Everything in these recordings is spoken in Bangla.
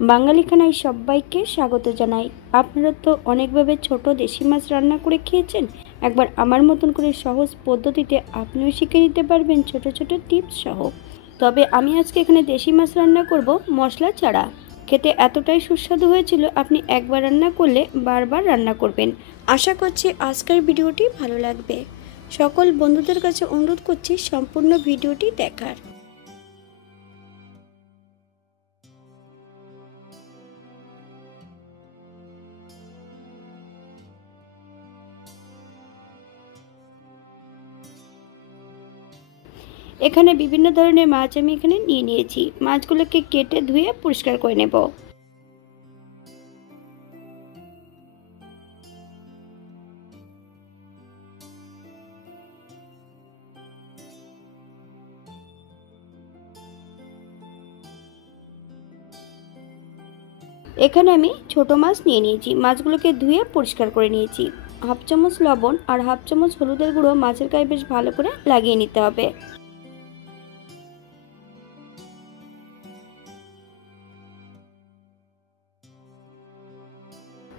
বাঙালি খানায় সবাইকে স্বাগত জানাই। আপনারা তো অনেকভাবে ছোট দেশি মাছ রান্না করে খেয়েছেন। একবার আমার মতন করে সহজ পদ্ধতিতে আপনিও শিখে নিতে পারবেন ছোট ছোট টিপস সহ। তবে আমি আজকে এখানে দেশি মাছ রান্না করব মশলা ছাড়া। খেতে এতটাই সুস্বাদু হয়েছিল, আপনি একবার রান্না করলে বারবার রান্না করবেন। আশা করছি আজকের ভিডিওটি ভালো লাগবে। সকল বন্ধুদের কাছে অনুরোধ করছি সম্পূর্ণ ভিডিওটি দেখার। এখানে বিভিন্ন ধরনের মাছ আমি এখানে নিয়ে নিয়েছি। মাছগুলোকে কেটে ধুয়ে পরিষ্কার করে নেব। এখানে আমি ছোট মাছ নিয়ে নিয়েছি। মাছগুলোকে ধুয়ে পরিষ্কার করে নিয়েছি। হাফ চামচ লবণ আর হাফ চামচ হলুদের গুঁড়ো মাছের গায়ে বেশ ভালো করে লাগিয়ে নিতে হবে।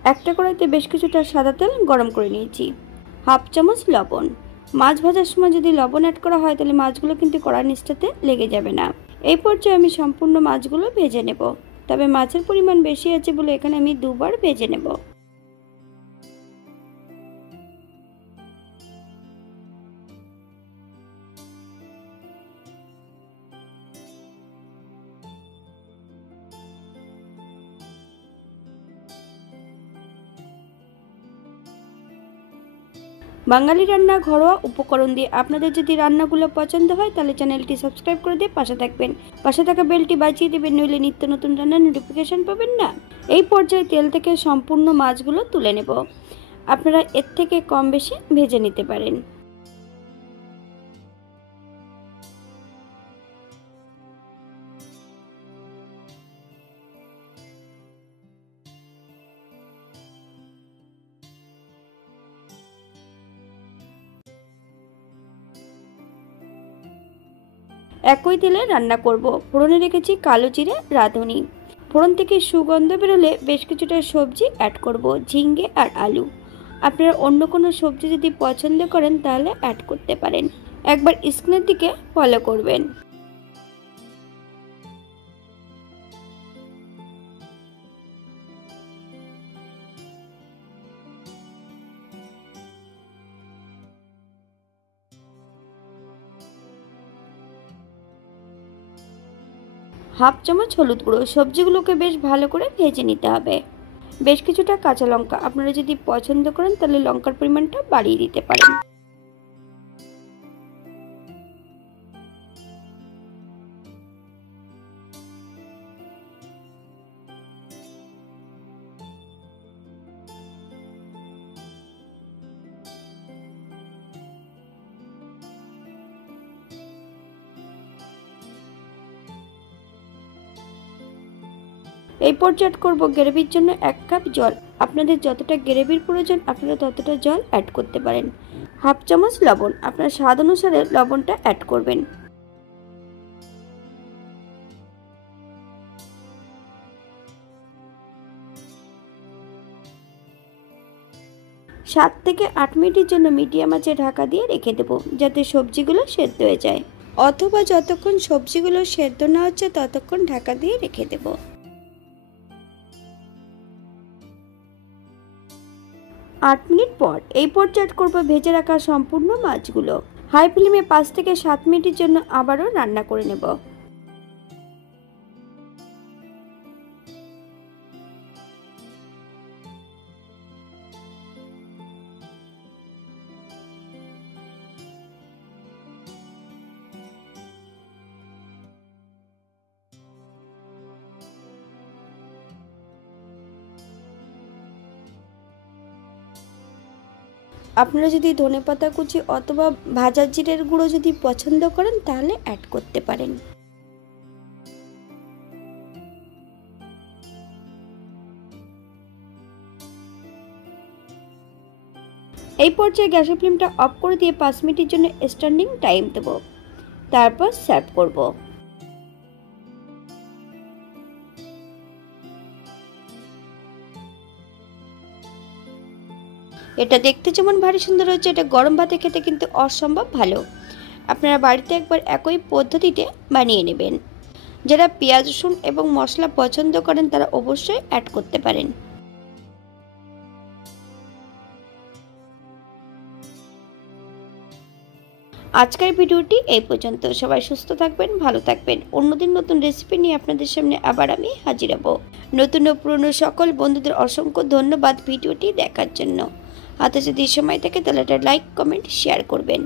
একটা কড়াইতে বেশ কিছুটা সাদা তেল গরম করে নিয়েছি। হাফ চামচ লবণ। মাছ ভাজার সময় যদি লবণ অ্যাড করা হয় তাহলে মাছগুলো কিন্তু কড়ার নিচটাতে লেগে যাবে না। এই পর্যায়ে আমি সম্পূর্ণ মাছগুলো ভেজে নেব। তবে মাছের পরিমাণ বেশি আছে বলে এখানে আমি দুবার ভেজে নেব। বাঙালি রান্না ঘরোয়া উপকরণ দিয়ে আপনাদের যদি রান্নাগুলো পছন্দ হয় তাহলে চ্যানেলটি সাবস্ক্রাইব করে দিয়ে পাশে থাকবেন। পাশে থাকা বেলটি বাজিয়ে দেবেন, নইলে নিত্য নতুন রান্নার নোটিফিকেশন পাবেন না। এই পর্যায়ে তেল থেকে সম্পূর্ণ মাছগুলো তুলে নেব। আপনারা এর থেকে কম বেশি ভেজে নিতে পারেন। একই তেলে রান্না করব। ফোড়নে রেখেছি কালো জিরে, রাঁধুনি। ফোড়ন থেকে সুগন্ধ বেরোলে বেশ কিছুটা সবজি অ্যাড করব, ঝিঙ্গে আর আলু। আপনারা অন্য কোনো সবজি যদি পছন্দ করেন তাহলে অ্যাড করতে পারেন। একবার স্ক্রিনের দিকে ফলো করবেন। হাফ চামচ হলুদ গুঁড়ো। সবজিগুলোকে বেশ ভালো করে ভেজে নিতে হবে। বেশ কিছুটা কাঁচা লঙ্কা। আপনারা যদি পছন্দ করেন তাহলে লঙ্কার পরিমাণটা বাড়িয়ে দিতে পারেন। 1 পর্যায়ে অ্যাড করব গ্রেভির জন্য 1 কাপ জল। আপনাদের যতটা গ্রেভির প্রয়োজন আপনারা ততটা জল অ্যাড করতে পারেন। হাফ চামচ লবণ। আপনার স্বাদ অনুসারে লবণটা অ্যাড করবেন। সাত থেকে 8 মিনিটের জন্য মিডিয়াম আঁচে ঢাকা দিয়ে রেখে দেব, যাতে সবজিগুলো সেদ্ধ হয়ে যায়। অথবা যতক্ষণ সবজিগুলো সেদ্ধ না হচ্ছে ততক্ষণ ঢাকা দিয়ে রেখে দেব। 8 মিনিট পর এই পর্যায়ে অ্যাড করব ভেজে রাখা সম্পূর্ণ মাছগুলো। হাই ফ্লেমে 5 থেকে 7 মিনিটের জন্য আবারও রান্না করে নেব। আপনারা যদি ধনেপাতা কুচি অথবা ভাজা জিরের গুঁড়ো যদি পছন্দ করেন তাহলে অ্যাড করতে পারেন। এই পর্যায়ে গ্যাসের ফ্লেমটা অফ করে দিয়ে 5 মিনিটের জন্য স্ট্যান্ডিং টাইম দেব। তারপর সার্ভ করব। এটা দেখতে যেমন ভারী সুন্দর হচ্ছে, এটা গরম ভাতে খেতে কিন্তু অসম্ভব ভালো। আপনারা বাড়িতে একবার একই পদ্ধতিতে বানিয়ে নেবেন। যারা পেঁয়াজ রসুন এবং মশলা পছন্দ করেন তারা অবশ্যই অ্যাড করতে পারেন। আজকের ভিডিওটি এই পর্যন্ত। সবাই সুস্থ থাকবেন, ভালো থাকবেন। অন্যদিন নতুন রেসিপি নিয়ে আপনাদের সামনে আবার আমি হাজির হব। নতুন ও পুরনো সকল বন্ধুদের অসংখ্য ধন্যবাদ ভিডিওটি দেখার জন্য। হাতে যদি সময় থাকে তাহলে একটা লাইক, কমেন্ট, শেয়ার করবেন।